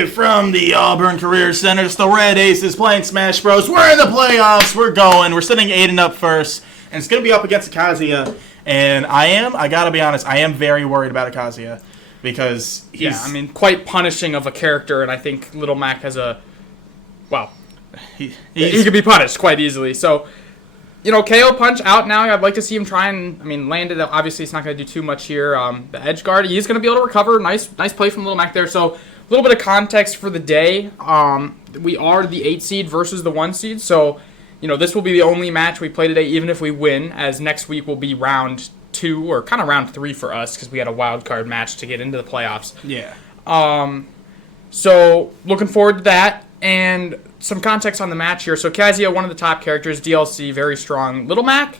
Live from the Auburn Career Center, it's the Red Aces playing Smash Bros. We're in the playoffs. We're going. We're sending Aiden up first, and it's going to be up against Kazuya. And I gotta be honest, I am very worried about Kazuya because he's... Yeah, I mean, quite punishing of a character, and I think Little Mac has a... Well, he could be punished quite easily. So, you know, KO punch out now. I'd like to see him try and, land it. Obviously, it's not going to do too much here. The edge guard, he's going to be able to recover. Nice play from Little Mac there. So, a little bit of context for the day. We are the 8 seed versus the 1 seed. So, you know, this will be the only match we play today, even if we win, as next week will be round 2, or kind of round 3 for us, because we had a wild card match to get into the playoffs. Yeah. So, looking forward to that. And some context on the match here. So Kazuya, one of the top characters, DLC, very strong. Little Mac,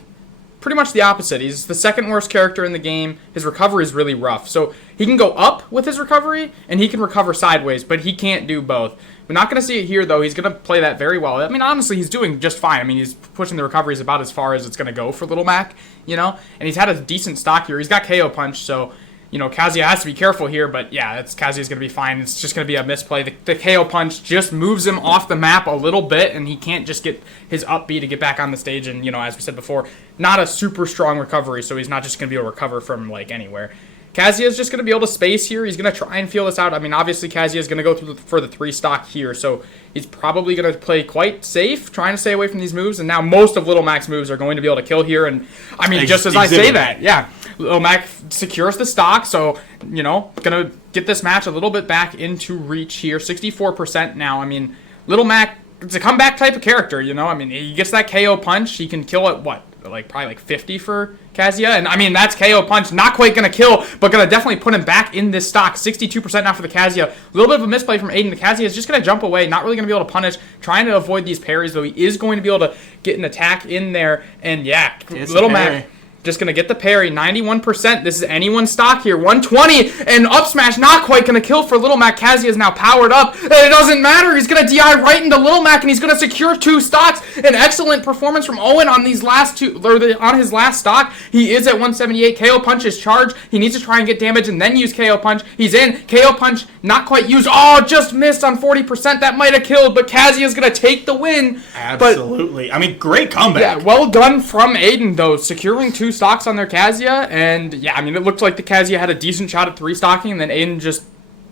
pretty much the opposite. He's the second worst character in the game. His recovery is really rough. So he can go up with his recovery, and he can recover sideways, but he can't do both. We're not going to see it here, though. He's going to play that very well. I mean, honestly, he's doing just fine. I mean, he's pushing the recoveries about as far as it's going to go for Little Mac, you know? And he's had a decent stock here. He's got KO punch, so... You know, Kazuya has to be careful here, but yeah, Kazuya's going to be fine. It's just going to be a misplay. The KO punch just moves him off the map a little bit, and he can't just get his up B to get back on the stage. And, you know, as we said before, not a super strong recovery, so he's not just going to be able to recover from, like, anywhere. Kazuya's just going to be able to space here. He's going to try and feel this out. I mean, obviously, Kazuya's going to go for the 3 stock here, so he's probably going to play quite safe, trying to stay away from these moves. And now most of Little Mac's moves are going to be able to kill here. And, I mean, just as I say that, yeah, Little Mac secures the stock, so, you know, going to get this match a little bit back into reach here. 64% now. I mean, Little Mac, it's a comeback type of character, you know? I mean, he gets that KO punch. He can kill it, what? Probably like 50 for Kazuya. And, I mean, that's KO punch. Not quite going to kill, but going to definitely put him back in this stock. 62% now for the Kazuya. A little bit of a misplay from Aiden. The Kazuya is just going to jump away. Not really going to be able to punish. Trying to avoid these parries, though he is going to be able to get an attack in there. And, yeah, Little Mac just going to get the parry. 91%. This is anyone's stock here. 120. And up smash not quite going to kill for Little Mac. Kazuya is now powered up. And it doesn't matter. He's going to DI right into Little Mac, and he's going to secure 2 stocks. An excellent performance from Owen on these last 2, or on his last stock. He is at 178. KO punch is charged. He needs to try and get damage and then use KO punch. He's in. KO punch not quite used. Oh, just missed on 40%. That might have killed, but Kazuya is going to take the win. Absolutely. But, I mean, great comeback. Yeah, well done from Aiden, though, securing 2 stocks on their Kazuya, and yeah, I mean, it looked like the Kazuya had a decent shot at 3 stocking, and then Aiden just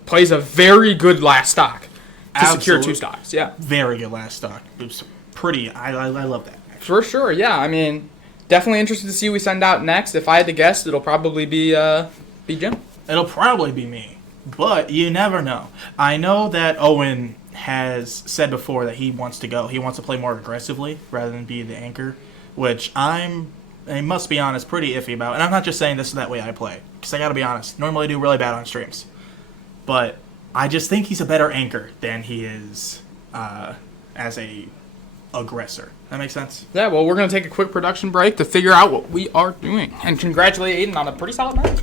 plays a very good last stock to secure 2 stocks. Yeah, very good last stock. It was pretty. I love that. Actually. For sure. Yeah, I mean, definitely interested to see who we send out next. If I had to guess, it'll probably be Jim. It'll probably be me, but you never know. I know that Owen has said before that he wants to go. He wants to play more aggressively rather than be the anchor, which I must be honest, pretty iffy about. And I'm not just saying this is that way I play, because I gotta be honest, normally I do really bad on streams. But I just think he's a better anchor than he is as a aggressor. That makes sense? Yeah, well, we're going to take a quick production break to figure out what we are doing. And congratulate Aiden on a pretty solid match.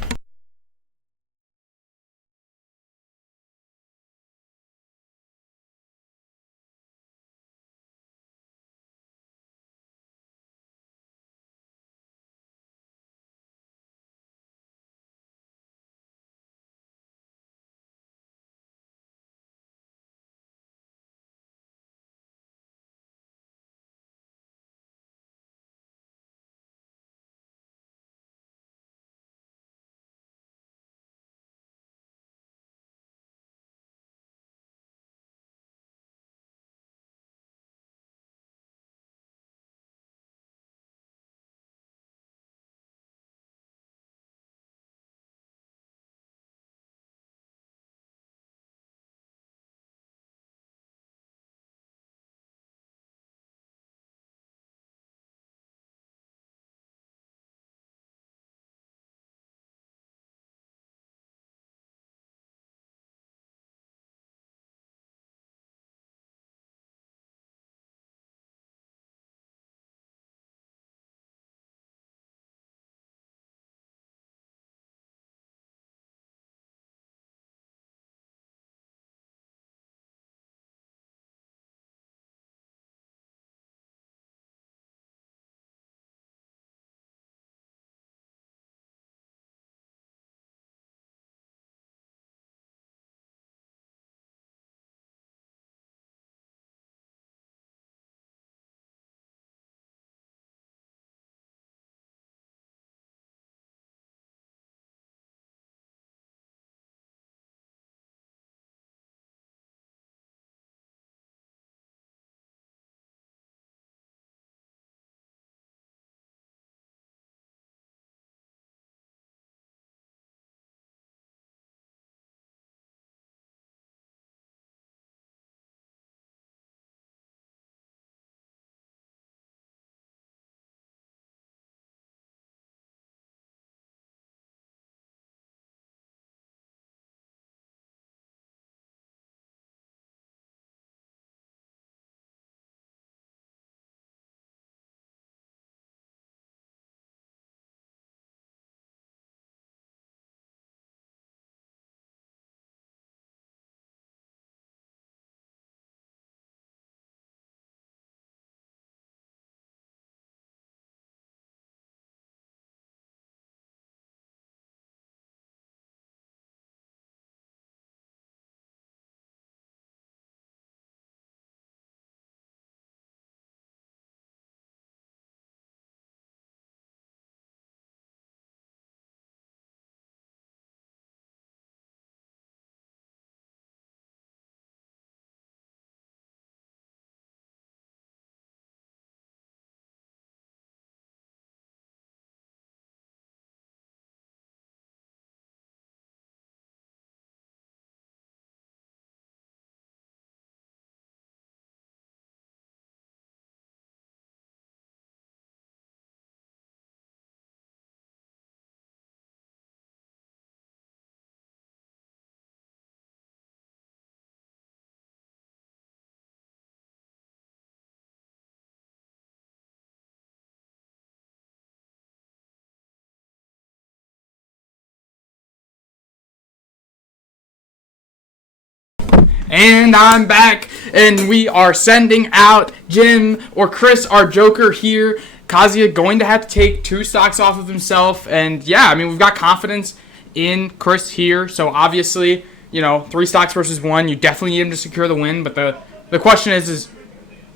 And I'm back, and we are sending out Jim or Chris, our Joker here. Kazuya going to have to take 2 stocks off of himself, and yeah, I mean, we've got confidence in Chris here, so obviously, 3 stocks versus 1, you definitely need him to secure the win, but the question is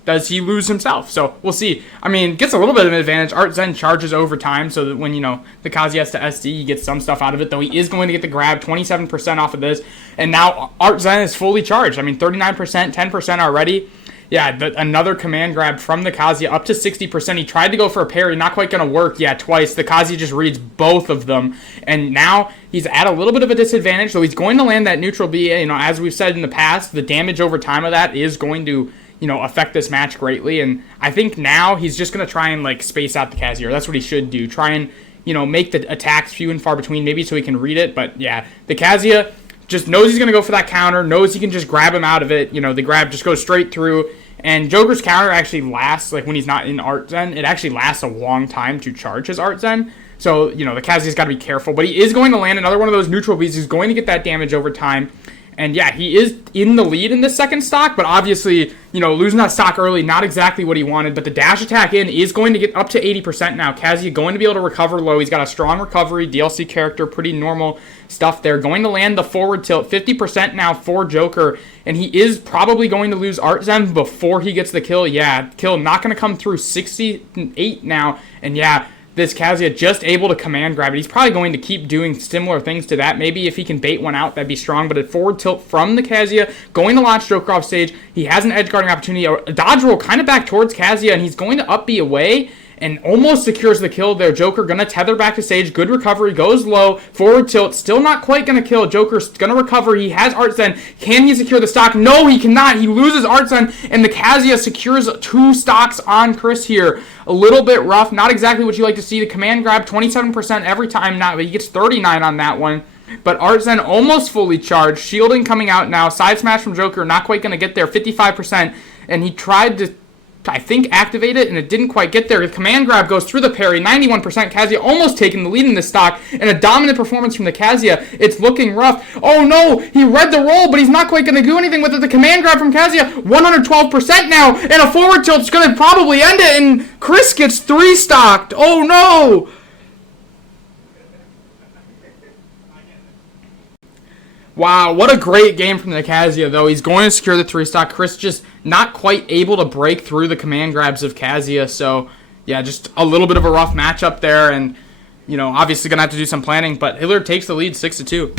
does he lose himself? So we'll see. I mean, gets a little bit of an advantage. Art Zen charges over time, so that when, the Kazuya has to SD, he gets some stuff out of it, though he is going to get the grab, 27% off of this, and now Art Zen is fully charged. I mean, 39%, 10% already. Yeah, another command grab from the Kazuya, up to 60%. He tried to go for a parry, not quite going to work. Yeah, twice. The Kazuya just reads both of them, and now he's at a little bit of a disadvantage, so he's going to land that neutral B. As we've said in the past, the damage over time of that is going to affect this match greatly. And I think now he's just going to try and, space out the Kazuya. That's what he should do. Try and, make the attacks few and far between, maybe so he can read it. But, yeah, the Kazuya just knows he's going to go for that counter, knows he can just grab him out of it. The grab just goes straight through. And Joker's counter actually lasts, when he's not in Art Zen, it actually lasts a long time to charge his Art Zen. So, the Kazuya's got to be careful. But he is going to land another one of those neutral Bs. He's going to get that damage over time. And yeah, he is in the lead in the second stock, but obviously, losing that stock early, not exactly what he wanted. But the dash attack in is going to get up to 80% now. Kazuya going to be able to recover low. He's got a strong recovery, DLC character, pretty normal stuff there. Going to land the forward tilt, 50% now for Joker. And he is probably going to lose Art Zen before he gets the kill. Yeah, kill not going to come through, 68 now. And yeah, this Kazuya just able to command grab it. He's probably going to keep doing similar things to that. Maybe if he can bait one out, that'd be strong. But a forward tilt from the Kazuya, going to launch Joker off stage. He has an edge guarding opportunity. A dodge roll kind of back towards Kazuya, and he's going to up B away and almost secures the kill there. Joker going to tether back to stage. Good recovery. Goes low. Forward tilt. Still not quite going to kill. Joker's going to recover. He has Art Zen. Can he secure the stock? No, he cannot. He loses Art Zen, and the Kazuya secures 2 stocks on Chris here. A little bit rough. Not exactly what you like to see. The command grab, 27% every time now, but he gets 39 on that one. But Art Zen almost fully charged. Shielding coming out now. Side smash from Joker. Not quite going to get there. 55%. And he tried to, I think, activate it, and it didn't quite get there. The command grab goes through the parry, 91%. Kazuya almost taking the lead in this stock, and a dominant performance from the Kazuya. It's looking rough. Oh no, he read the roll, but he's not quite going to do anything with it. The command grab from Kazuya, 112% now, and a forward tilt's going to probably end it, and Chris gets 3 stocked. Oh no! Wow, what a great game from the Kazuya, though. He's going to secure the 3 stock. Chris just not quite able to break through the command grabs of Kazuya. So, yeah, just a little bit of a rough matchup there. And, obviously going to have to do some planning. But Hilliard takes the lead 6-2.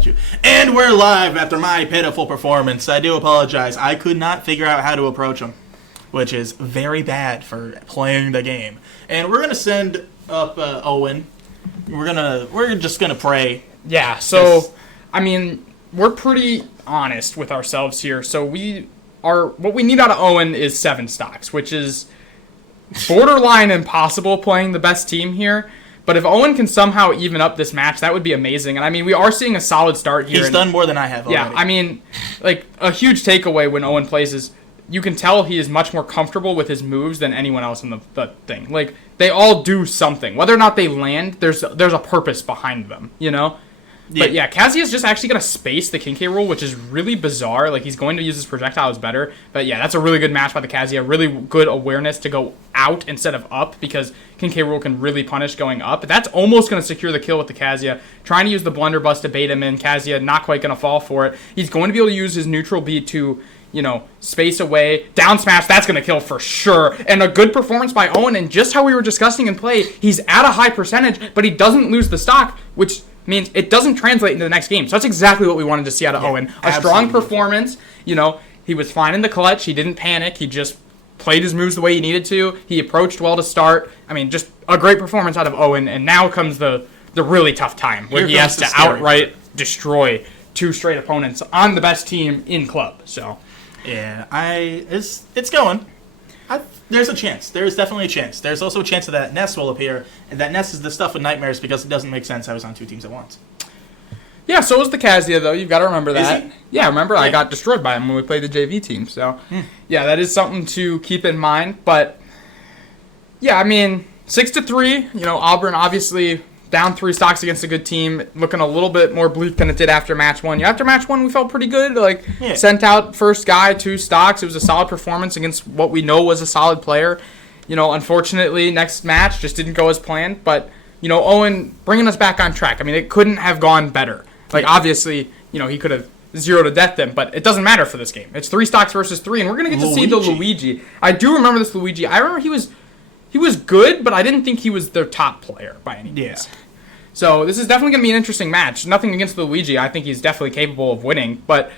at you. And we're live after my pitiful performance. I do apologize. I could not figure out how to approach him, which is very bad for playing the game. And we're going to send up Owen. We're just going to pray. Yeah, so, I mean, we're pretty honest with ourselves here. So what we need out of Owen is 7 stocks, which is borderline impossible playing the best team here. But if Owen can somehow even up this match, that would be amazing. And I mean, we are seeing a solid start here. He's done more than I have already. Yeah, I mean, like, a huge takeaway when Owen plays is you can tell he is much more comfortable with his moves than anyone else in the thing. Like, they all do something. Whether or not they land, there's a purpose behind them, you know? Yeah. But yeah, Kazuya's just actually going to space the King K rule, which is really bizarre. Like, he's going to use his projectiles better. But yeah, that's a really good match by the Kazuya. Really good awareness to go out instead of up, because King K rule can really punish going up. But that's almost going to secure the kill with the Kazuya. Trying to use the blunderbuss to bait him in. Kazuya not quite going to fall for it. He's going to be able to use his neutral beat to, you know, space away. Down smash, that's going to kill for sure. And a good performance by Owen. And just how we were discussing in play, he's at a high percentage, but he doesn't lose the stock, which means it doesn't translate into the next game. So that's exactly what we wanted to see out of Owen. A strong performance. You know, he was fine in the clutch. He didn't panic. He just played his moves the way he needed to. He approached well to start. I mean, just a great performance out of Owen. And now comes the really tough time where he has to outright destroy 2 straight opponents on the best team in club. So yeah, it's going. There's a chance. There's definitely a chance. There's also a chance that Ness will appear, and that Ness is the stuff with nightmares because it doesn't make sense I was on 2 teams at once. Yeah, so was the Kazuya, though. You've got to remember that. Is he? Yeah, remember? Yeah. I got destroyed by him when we played the JV team. So, yeah, that is something to keep in mind. But, yeah, I mean, 6-3. You know, Auburn obviously down 3 stocks against a good team, looking a little bit more bleak than it did after match 1. After match 1, we felt pretty good. Like, sent out first guy, 2 stocks. It was a solid performance against what we know was a solid player. You know, unfortunately, next match just didn't go as planned. But, you know, Owen bringing us back on track. I mean, it couldn't have gone better. Like, obviously, you know, he could have 0 to death them, but it doesn't matter for this game. It's 3 stocks versus 3, and we're going to get to see the Luigi. I do remember this Luigi. I remember he was good, but I didn't think he was their top player by any means. Yeah. So this is definitely going to be an interesting match. Nothing against Luigi. I think he's definitely capable of winning, but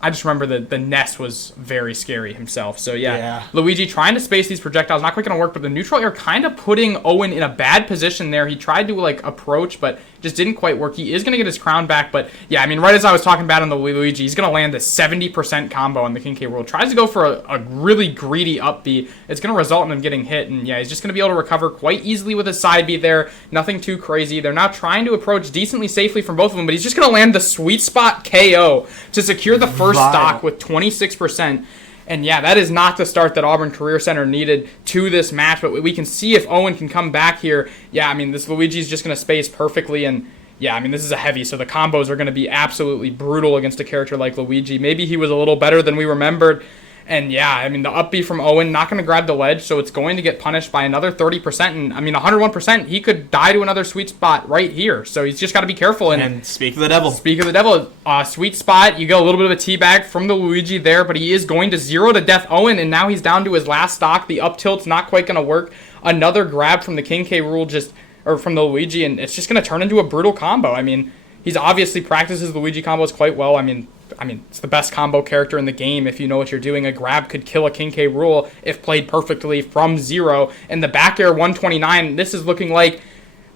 I just remember the Ness was very scary himself. So yeah, Luigi trying to space these projectiles, not quite going to work, but the neutral air kind of putting Owen in a bad position there. He tried to like approach, but just didn't quite work. He is going to get his crown back, but yeah, I mean, right as I was talking about on the Luigi, he's going to land a 70% combo on the King K World. Tries to go for a really greedy up B. It's going to result in him getting hit, and yeah, he's just going to be able to recover quite easily with his side B there. Nothing too crazy. They're now trying to approach decently safely from both of them, but he's just going to land the sweet spot KO to secure the first stock with 26%. And yeah, that is not the start that Auburn Career Center needed to this match, but we can see if Owen can come back here. Yeah, I mean, this Luigi's just going to space perfectly, and yeah, I mean, this is a heavy, so the combos are going to be absolutely brutal against a character like Luigi. Maybe he was a little better than we remembered. And yeah, I mean, the up B from Owen, not going to grab the ledge, so it's going to get punished by another 30%. And I mean, 101%, he could die to another sweet spot right here. So he's just got to be careful. And speak of the devil. Speak of the devil, sweet spot. You get a little bit of a teabag from the Luigi there, but he is going to 0 to death Owen, and now he's down to his last stock. The up tilt's not quite going to work. Another grab from the King K rule or from the Luigi, and it's just going to turn into a brutal combo. I mean, he's obviously practices Luigi combos quite well. I mean, it's the best combo character in the game if you know what you're doing. A grab could kill a King K rule if played perfectly from 0. And the back air 129, this is looking like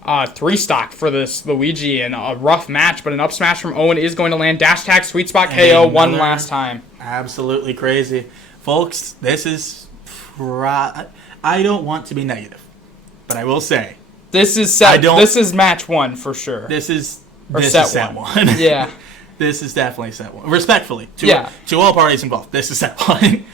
3 stock for this Luigi and a rough match, but an up smash from Owen is going to land. Dash attack, sweet spot KO one last time. Absolutely crazy. Folks, this is... I don't want to be negative, but I will say... This is match 1 for sure. This is set one. Yeah. This is definitely set 1. Respectfully, to all parties involved, this is set 1.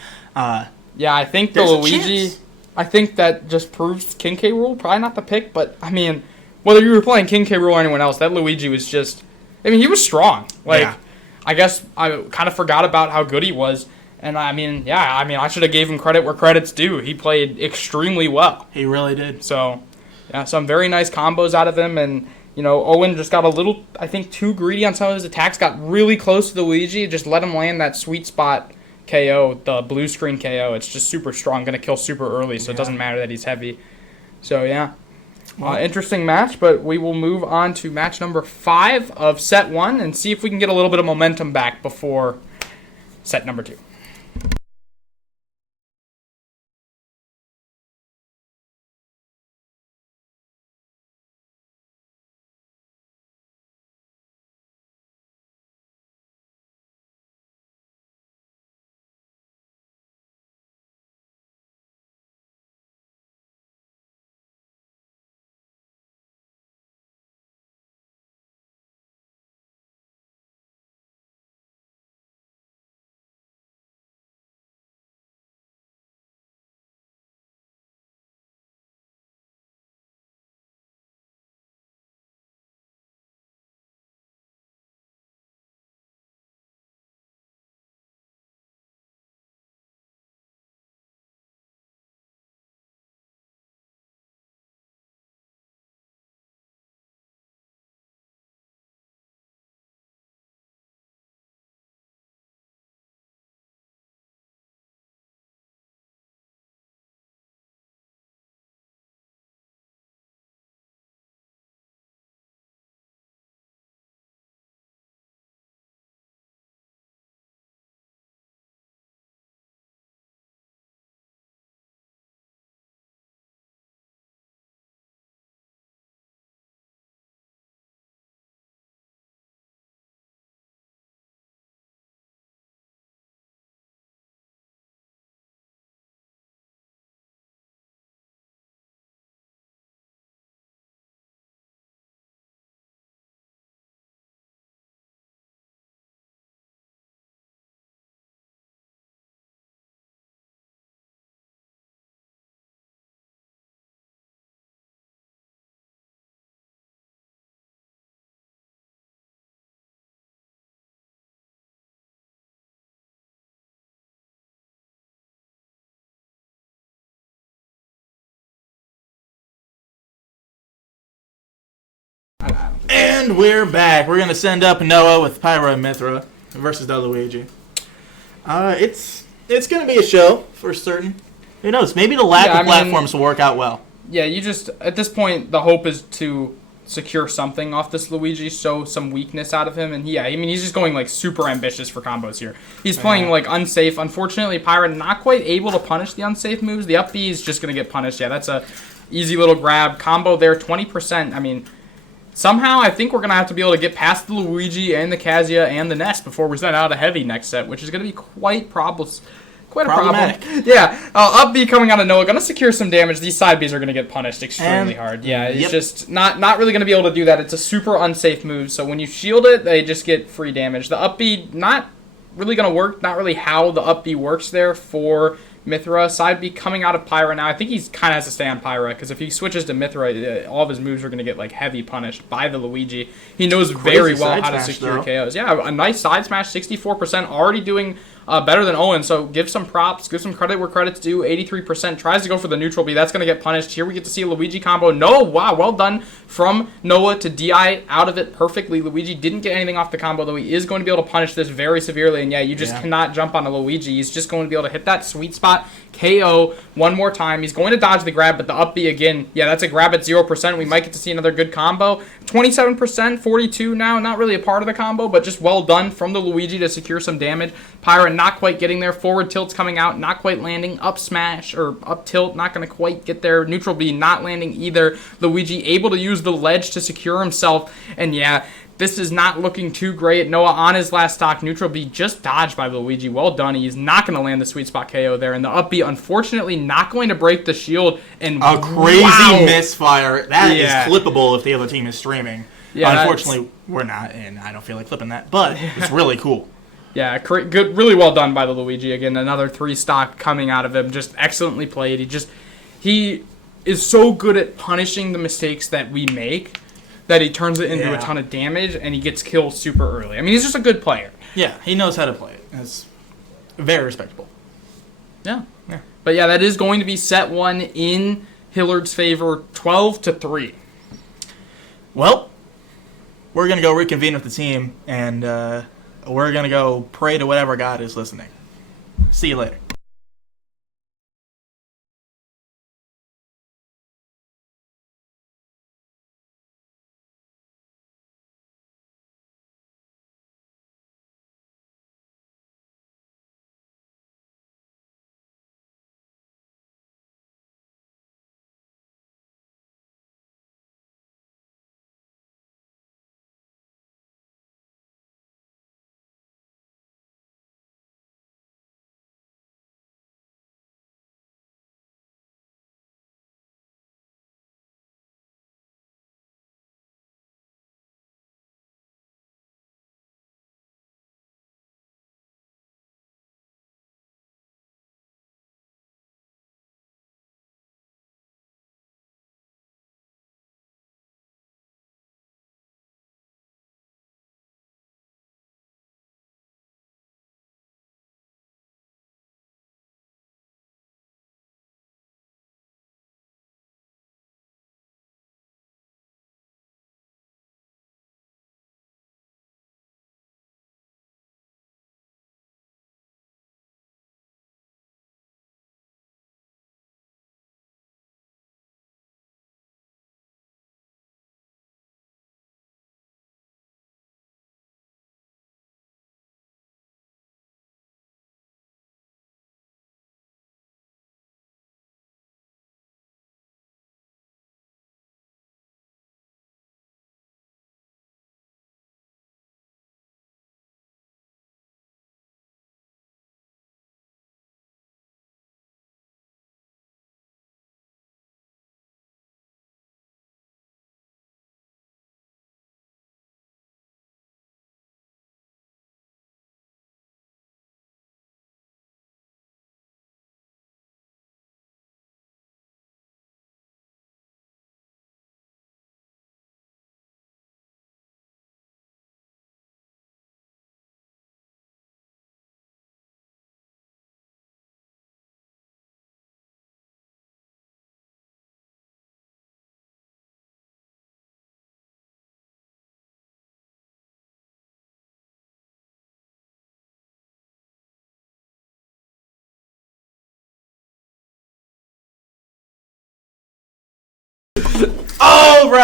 Yeah, I think the Luigi, I think that just proves King K rule, probably not the pick, but I mean, whether you were playing King K rule or anyone else, that Luigi was just, I mean, he was strong. I guess I kind of forgot about how good he was. And I mean, I should have gave him credit where credit's due. He played extremely well. He really did. So, yeah, some very nice combos out of him, and you know, Owen just got a little, I think, too greedy on some of his attacks, got really close to the Luigi, just let him land that sweet spot KO, the blue screen KO. It's just super strong, going to kill super early, so it doesn't matter that he's heavy. So, yeah. Interesting match, but we will move on to match number 5 of set 1 and see if we can get a little bit of momentum back before set number 2. And we're back. We're going to send up Noah with Pyra and Mithra versus Luigi. It's going to be a show for certain. Who knows? Maybe the lack of platforms will work out well. Yeah, you just, at this point, the hope is to secure something off this Luigi, show some weakness out of him. And he's just going like super ambitious for combos here. He's playing like unsafe. Unfortunately, Pyra not quite able to punish the unsafe moves. The up B is just going to get punished. Yeah, that's a easy little grab. Combo there, 20%. Somehow, I think we're going to have to be able to get past the Luigi and the Kazuya and the Nest before we send out a heavy next set, which is going to be quite a problem. Yeah, up B coming out of Noah, going to secure some damage. These side Bs are going to get punished extremely hard. Yeah, it's just not really going to be able to do that. It's a super unsafe move, so when you shield it, they just get free damage. The up B, not really going to work, not really how the up B works there for Mithra. Side B coming out of Pyra now. I think he's kind of has to stay on Pyra because if he switches to Mithra, all of his moves are going to get like heavy punished by the Luigi. He knows very well how to secure KOs. Yeah, a nice side smash, 64%, already doing better than Owen. So give some props, give some credit where credit's due. 83% tries to go for the neutral B. That's going to get punished. Here we get to see a Luigi combo. No, wow, well done from Noah to DI out of it perfectly. Luigi didn't get anything off the combo, though he is going to be able to punish this very severely. And you just cannot jump on a Luigi. He's just going to be able to hit that sweet spot KO one more time. He's going to dodge the grab, but the up B again, that's a grab at 0%. We might get to see another good combo. 27%, 42 now. Not really a part of the combo, but just well done from the Luigi to secure some damage. Pyra not quite getting there. Forward tilt's coming out, not quite landing. Up smash or up tilt, not going to quite get there. Neutral B not landing either. Luigi able to use the ledge to secure himself. And this is not looking too great. Noah on his last stock. Neutral B just dodged by Luigi. Well done. He's not going to land the sweet spot KO there. And the up B, unfortunately, not going to break the shield. And a crazy misfire. That is clippable if the other team is streaming. Yeah, unfortunately, we're not, and I don't feel like clipping that. But it's really cool. Yeah, good, really well done by the Luigi. Again, another 3 stock coming out of him. Just excellently played. He is so good at punishing the mistakes that we make that he turns it into a ton of damage, and he gets killed super early. He's just a good player. Yeah, he knows how to play it. It's very respectable. Yeah. But that is going to be set 1 in Hilliard's favor, 12-3. Well, we're going to go reconvene with the team, and we're going to go pray to whatever God is listening. See you later.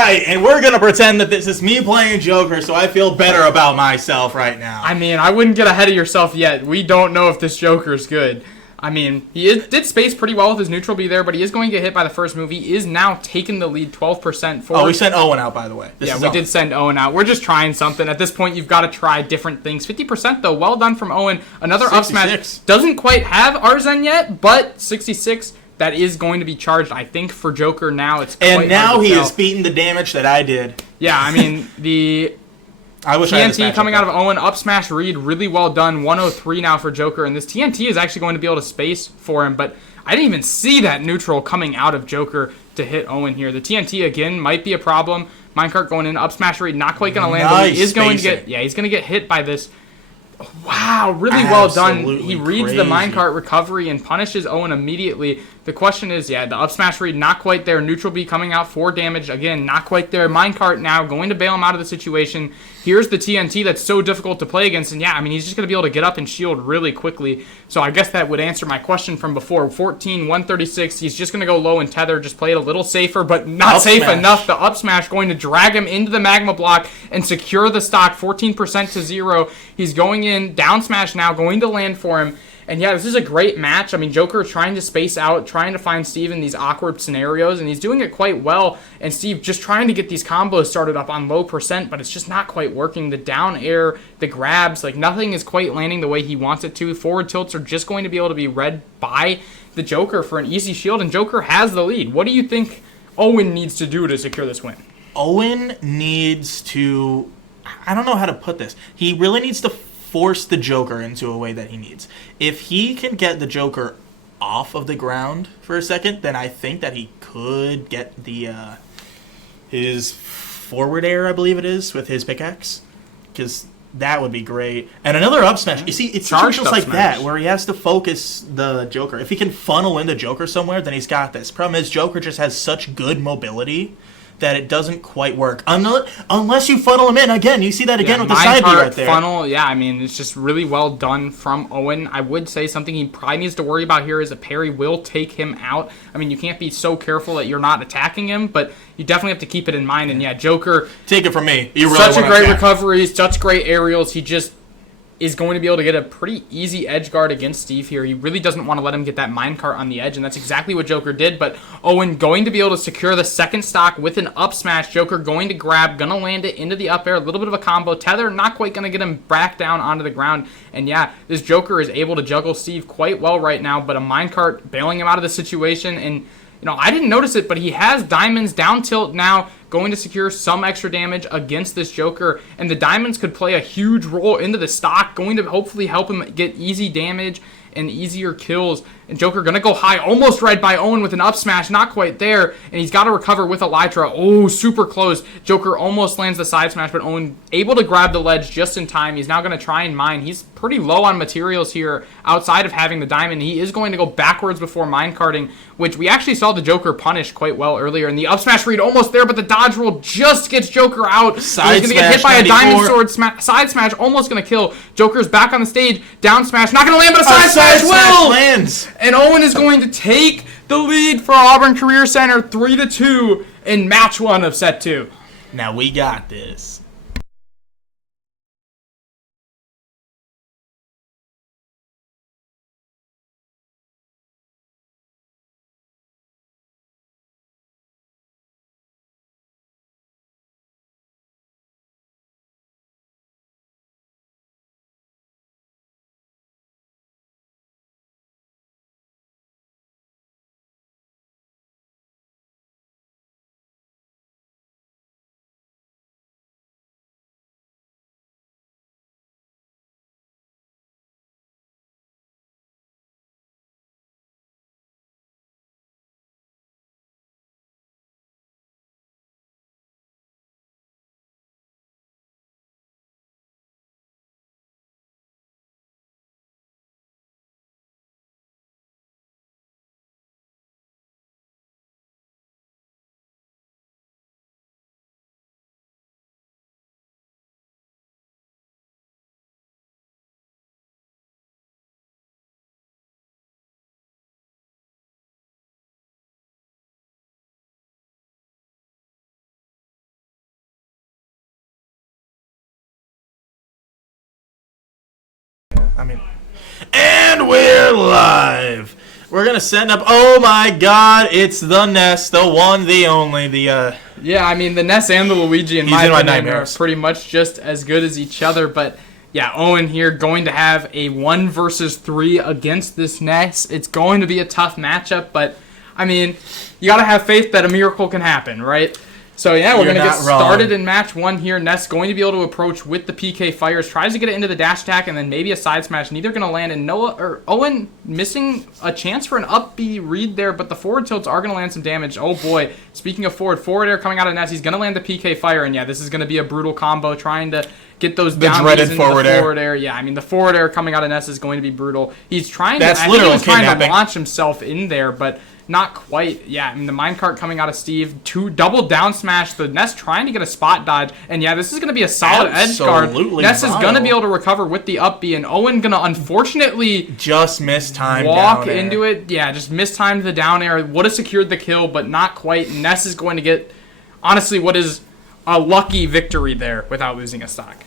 right, and we're going to pretend that this is me playing Joker, so I feel better about myself right now. I mean, I wouldn't get ahead of yourself yet. We don't know if this Joker's good. I mean, did space pretty well with his neutral B there, but he is going to get hit by the first move. He is now taking the lead 12% forward. Oh, we sent Owen out, by the way. Yeah, we did send Owen out. We're just trying something. At this point, you've got to try different things. 50% though, well done from Owen. Another up smash. Doesn't quite have Arzen yet, but 66. That is going to be charged, I think, for Joker now. And now he has beaten the damage that I did. Yeah, I mean, the TNT coming out of Owen, up smash read, really well done. 103 now for Joker, and this TNT is actually going to be able to space for him, but I didn't even see that neutral coming out of Joker to hit Owen here. The TNT, again, might be a problem. Minecart going in, up smash read, not quite going to land, but he is going to get, he's going to get hit by this. Wow, really well done. He reads the minecart recovery and punishes Owen immediately. The question is, the up smash read, not quite there. Neutral B coming out for damage. Again, not quite there. Minecart now going to bail him out of the situation. Here's the TNT that's so difficult to play against. And yeah, I mean, he's just going to be able to get up and shield really quickly. So I guess that would answer my question from before. 14, 136. He's just going to go low and tether. Just play it a little safer, but not safe enough. The up smash going to drag him into the magma block and secure the stock. 14% to 0. He's going in. Down smash now. Going to land for him. And yeah, this is a great match. I mean, Joker trying to space out, trying to find Steve in these awkward scenarios, and he's doing it quite well. And Steve just trying to get these combos started up on low percent, but it's just not quite working. The down air, the grabs, like nothing is quite landing the way he wants it to. Forward tilts are just going to be able to be read by the Joker for an easy shield, and Joker has the lead. What do you think Owen needs to do to secure this win? Owen needs to... I don't know how to put this. He really needs to force the Joker into a way that he needs. If he can get the Joker off of the ground for a second, then I think that he could get the his forward air, I believe it is, with his pickaxe, because that would be great. And another up smash. You see, it's situations like that where he has to focus the Joker. If he can funnel in the Joker somewhere, then he's got this. Problem is, Joker just has such good mobility that it doesn't quite work. Unless you funnel him in. Again, you see that again with the side B right there. Funnel, yeah, I mean, it's just really well done from Owen. I would say something he probably needs to worry about here is a parry will take him out. I mean, you can't be so careful that you're not attacking him, but you definitely have to keep it in mind. And yeah, Joker... Take it from me. You really such a great recovery, such great aerials. He just is going to be able to get a pretty easy edge guard against Steve here. He really doesn't want to let him get that minecart on the edge, and that's exactly what Joker did. But Owen going to be able to secure the second stock with an up smash. Joker going to grab, going to land it into the up air. A little bit of a combo. Tether not quite going to get him back down onto the ground. And yeah, this Joker is able to juggle Steve quite well right now, but a minecart bailing him out of the situation. And you know, I didn't notice it, but he has diamonds down tilt now, going to secure some extra damage against this Joker, and the diamonds could play a huge role into the stock, going to hopefully help him get easy damage and easier kills. And Joker gonna go high, almost right by Owen with an up smash, not quite there, and he's got to recover with Elytra. Oh, super close. Joker almost lands the side smash, but Owen able to grab the ledge just in time. He's now gonna try and mine. He's pretty low on materials here outside of having the diamond. He is going to go backwards before minecarting, which we actually saw the Joker punish quite well earlier. And the up smash read almost there, but the dodge roll just gets Joker out. He's gonna get hit by 94. A diamond sword side smash, almost gonna kill. Joker's back on the stage, down smash, not gonna land, but a side smash will! Lands. And Owen is going to take the lead for Auburn Career Center 3-2 in match 1 of set 2. Now we got this. And we're live. We're gonna send up. Oh my God! It's the Ness, the one, the only, the. Yeah, I mean the Ness and the Luigi in He's my in my opinion are nightmares. pretty much just as good as each other. But yeah, Owen here going to have a 1 versus 3 against this Ness. It's going to be a tough matchup, but I mean you gotta have faith that a miracle can happen, right? So yeah, we're You're going to get not wrong. started in match 1 here. Ness going to be able to approach with the PK fires, tries to get it into the dash attack, and then maybe a side smash. Neither going to land, and Owen missing a chance for an up B read there, but the forward tilts are going to land some damage. Oh boy, speaking of forward air coming out of Ness, he's going to land the PK fire, and yeah, this is going to be a brutal combo, trying to get those down dreaded into forward the air. forward air. Yeah, I mean, the forward air coming out of Ness is going to be brutal. He's trying That's I think he literal was trying to kidnapping. launch himself in there, but not quite. Yeah, I mean, the minecart coming out of Steve. 2 double down smash. The Ness trying to get a spot dodge. And yeah, this is going to be a solid edge guard. Absolutely Ness is going to be vile. able to recover with the up B. And Owen going to unfortunately Just mistimed walk down air. into it. Yeah, just mistimed the down air. Would have secured the kill, but not quite. Ness is going to get, honestly, what is a lucky victory there without losing a stock.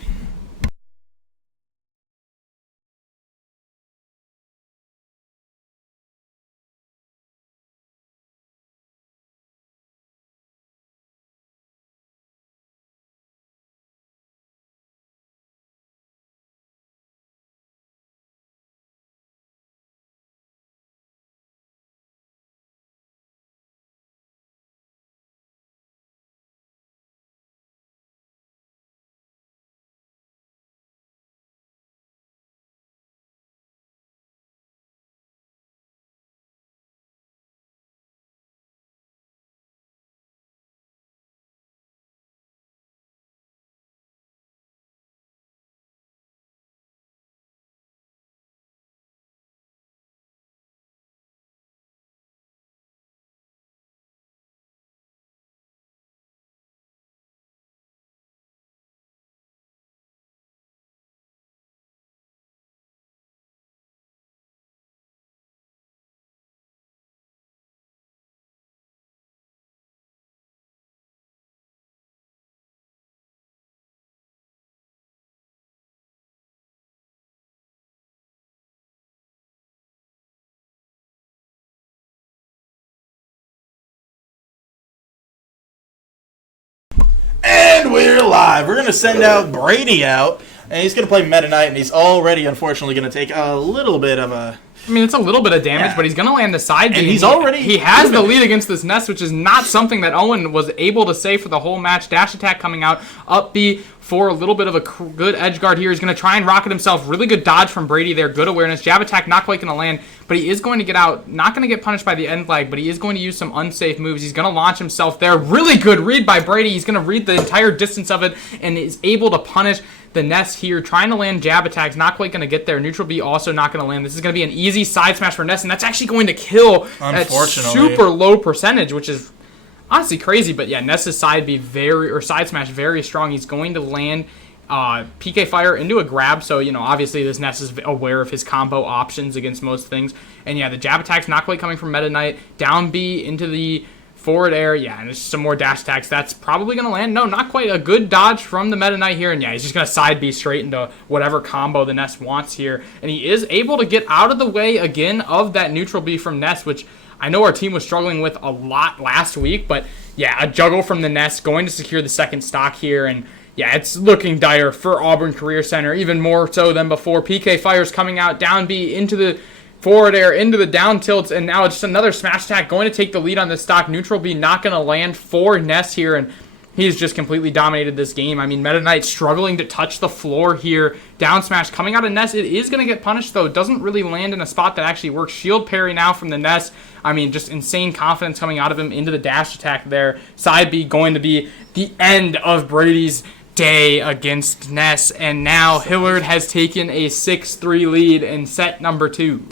And we're live. We're going to send out Brady out, and he's going to play Meta Knight, and he's already, unfortunately, going to take a little bit of a... I mean, it's a little bit of damage, Yeah. but he's going to land the side B. And he's already He has the proven lead against this Ness, which is not something that Owen was able to say for the whole match. Dash attack coming out, up B for a little bit of a good edge guard here. He's going to try and rocket himself. Really good dodge from Brady there. Good awareness. Jab attack not quite going to land, but he is going to get out. Not going to get punished by the end lag, but he is going to use some unsafe moves. He's going to launch himself there. Really good read by Brady. He's going to read the entire distance of it and is able to punish the Ness here, trying to land jab attacks, not quite going to get there. Neutral B also not going to land. This is going to be an easy side smash for Ness, and that's actually going to kill at Unfortunately. super low percentage, which is honestly crazy. But yeah, Ness's side smash very strong. He's going to land PK fire into a grab, so obviously this Ness is aware of his combo options against most things. And yeah, the jab attack's not quite coming from Meta Knight. Down B into the forward air, yeah, and there's some more dash attacks. That's probably going to land. No, not quite. A good dodge from the Meta Knight here, and yeah, he's just going to side B straight into whatever combo the Ness wants here. And he is able to get out of the way again of that neutral B from Ness, which I know our team was struggling with a lot last week, but yeah, a juggle from the Ness going to secure the second stock here, and yeah, it's looking dire for Auburn Career Center, even more so than before. PK fires coming out, down B into the forward air, into the down tilts, and now just another smash attack going to take the lead on this stock. Neutral B not going to land for Ness here, and he's just completely dominated this game. I mean, Meta Knight struggling to touch the floor here. Down smash coming out of Ness. It is going to get punished, though. It doesn't really land in a spot that actually works. Shield parry now from the Ness. I mean, just insane confidence coming out of him into the dash attack there. Side B going to be the end of Brady's day against Ness, and now Hilliard has taken a 6-3 lead in set number 2.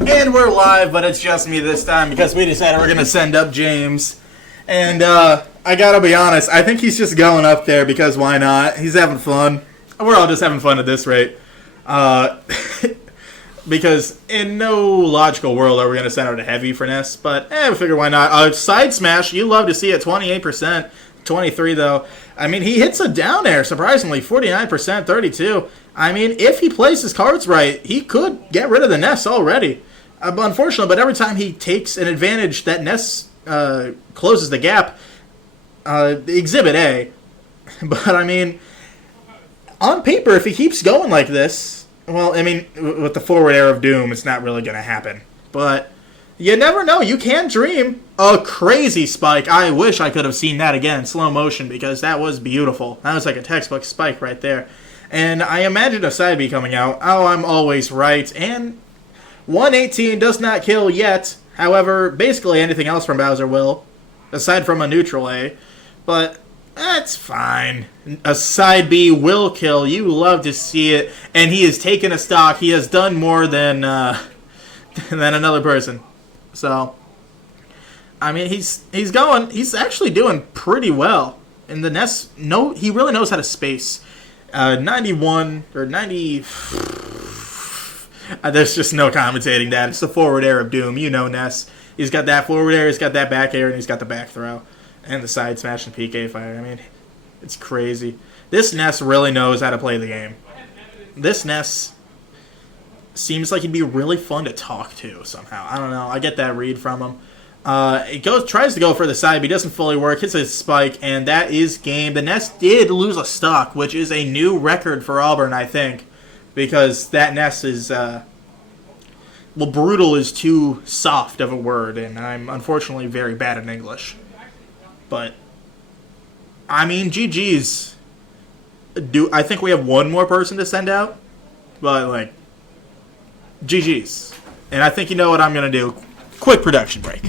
And we're live, but it's just me this time because we decided we're going to send up James. And I got to be honest, I think he's just going up there because why not? He's having fun. We're all just having fun at this rate. Because in no logical world are we going to send out a heavy for Ness, but we figure why not. Side smash, you love to see it, 28%. 23 though. I mean, he hits a down air, surprisingly, 49%, 32. I mean, if he plays his cards right, he could get rid of the Ness already. But unfortunately, every time he takes an advantage, that Ness closes the gap. Exhibit A. But, I mean, on paper, if he keeps going like this, well, I mean, with the forward air of doom, it's not really going to happen. But you never know. You can dream. A crazy spike. I wish I could have seen that again in slow motion because that was beautiful. That was like a textbook spike right there. And I imagine a side B coming out. Oh, I'm always right. And 118 does not kill yet. However, basically anything else from Bowser will, aside from a neutral A. But that's fine. A side B will kill. You love to see it. And he has taken a stock. He has done more than another person. So, I mean, he's actually doing pretty well. And the Ness, he really knows how to space. 91 or 90. There's just no commentating that. It's the forward air of doom. You know Ness. He's got that forward air, he's got that back air, and he's got the back throw. And the side smash and PK fire. I mean, it's crazy. This Ness really knows how to play the game. This Ness seems like he'd be really fun to talk to somehow. I don't know. I get that read from him. Tries to go for the side, but he doesn't fully work. Hits a spike, and that is game. The Ness did lose a stock, which is a new record for Auburn, I think, because that Ness is, brutal is too soft of a word, and I'm unfortunately very bad at English. But, I mean, GG's. I think we have one more person to send out, but, GG's. And I think you know what I'm going to do. Quick production break.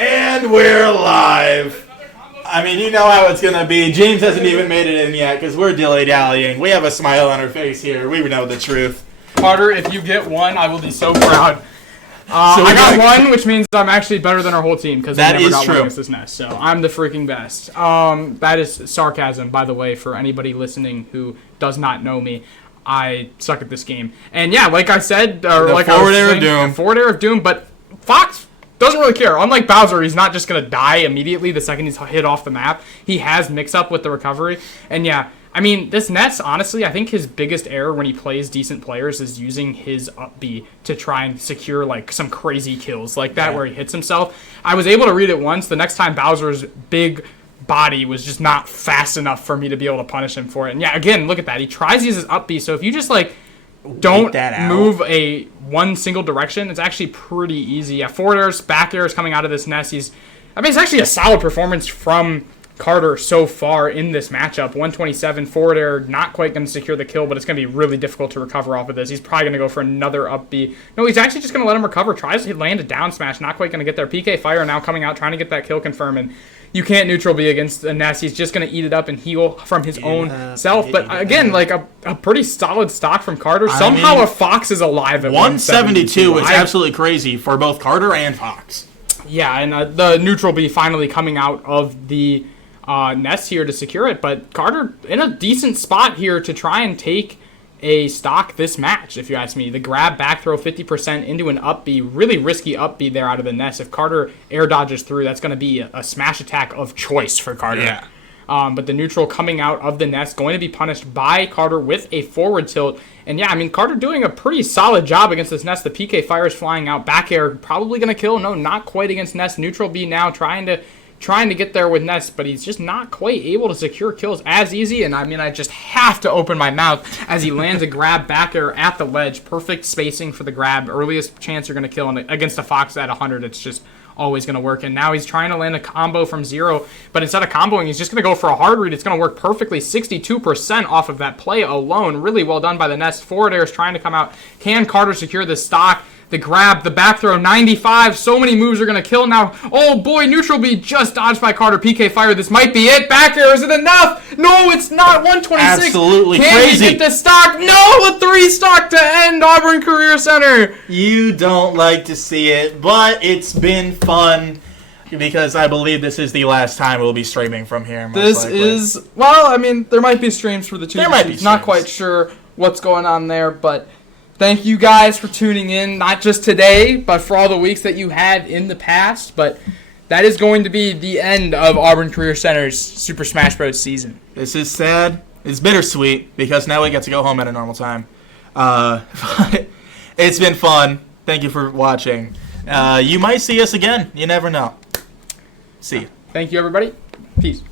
And we're live. I mean, you know how it's going to be. James hasn't even made it in yet because we're dilly-dallying. We have a smile on our face here. We know the truth. Carter, if you get one, I will be so proud. I got one, which means I'm actually better than our whole team because I never got one against this Ness. So I'm the freaking best. That is sarcasm, by the way, for anybody listening who does not know me. I suck at this game. And yeah, like I said, forward air of doom, but Fox doesn't really care. Unlike Bowser, he's not just going to die immediately the second he's hit off the map. He has mix-up with the recovery. And yeah, I mean, this Ness, honestly, I think his biggest error when he plays decent players is using his up B to try and secure, like, some crazy kills like that where he hits himself. I was able to read it once. The next time Bowser's big body was just not fast enough for me to be able to punish him for it. And yeah, again, look at that. He tries to use his up B, so if you just, like, don't move one single direction, it's actually pretty easy. Yeah, forward airs, back airs coming out of this Ness. It's actually a solid performance from Carter so far in this matchup. 127 forward air, not quite going to secure the kill, but it's going to be really difficult to recover off of this. He's probably going to go for another up B. No, he's actually just going to let him recover. Tries to land a down smash, not quite going to get there. PK Fire now coming out, trying to get that kill confirm, and you can't neutral B against a Ness. He's just going to eat it up and heal from his own self. But again, like a pretty solid stock from Carter. Somehow a Fox is alive at 172 is absolutely crazy for both Carter and Fox. Yeah, and the neutral B finally coming out of the Ness here to secure it, but Carter in a decent spot here to try and take a stock this match, if you ask me. The grab back throw 50% into an up B, really risky up B there out of the Ness. If Carter air dodges through, that's going to be a smash attack of choice for Carter. Yeah. But the neutral coming out of the Ness going to be punished by Carter with a forward tilt. And yeah, I mean, Carter doing a pretty solid job against this Ness. The PK Fire is flying out. Back air probably going to kill. No, not quite against Ness. Neutral B now trying to get there with Ness, but he's just not quite able to secure kills as easy. And I mean, I just have to open my mouth as he lands a grab back air at the ledge. Perfect spacing for the grab. Earliest chance you're going to kill. And against a Fox at 100, it's just always going to work. And now he's trying to land a combo from 0, but instead of comboing, he's just going to go for a hard read. It's going to work perfectly. 62% off of that play alone. Really well done by the Ness. Forward air is trying to come out. Can Carter secure this stock? The grab, the back throw, 95. So many moves are going to kill now. Oh boy, neutral B just dodged by Carter. PK Fire, this might be it. Back air, is it enough? No, it's not. 126. Absolutely Can crazy. Can he get the stock? No, a 3 stock to end Auburn Career Center. You don't like to see it, but it's been fun because I believe this is the last time we'll be streaming from here. This is, well, I mean, there might be streams for the two. There might be. Not quite sure what's going on there, but thank you guys for tuning in, not just today, but for all the weeks that you had in the past. But that is going to be the end of Auburn Career Center's Super Smash Bros. Season. This is sad. It's bittersweet because now we get to go home at a normal time. But it's been fun. Thank you for watching. You might see us again. You never know. See you. Thank you, everybody. Peace.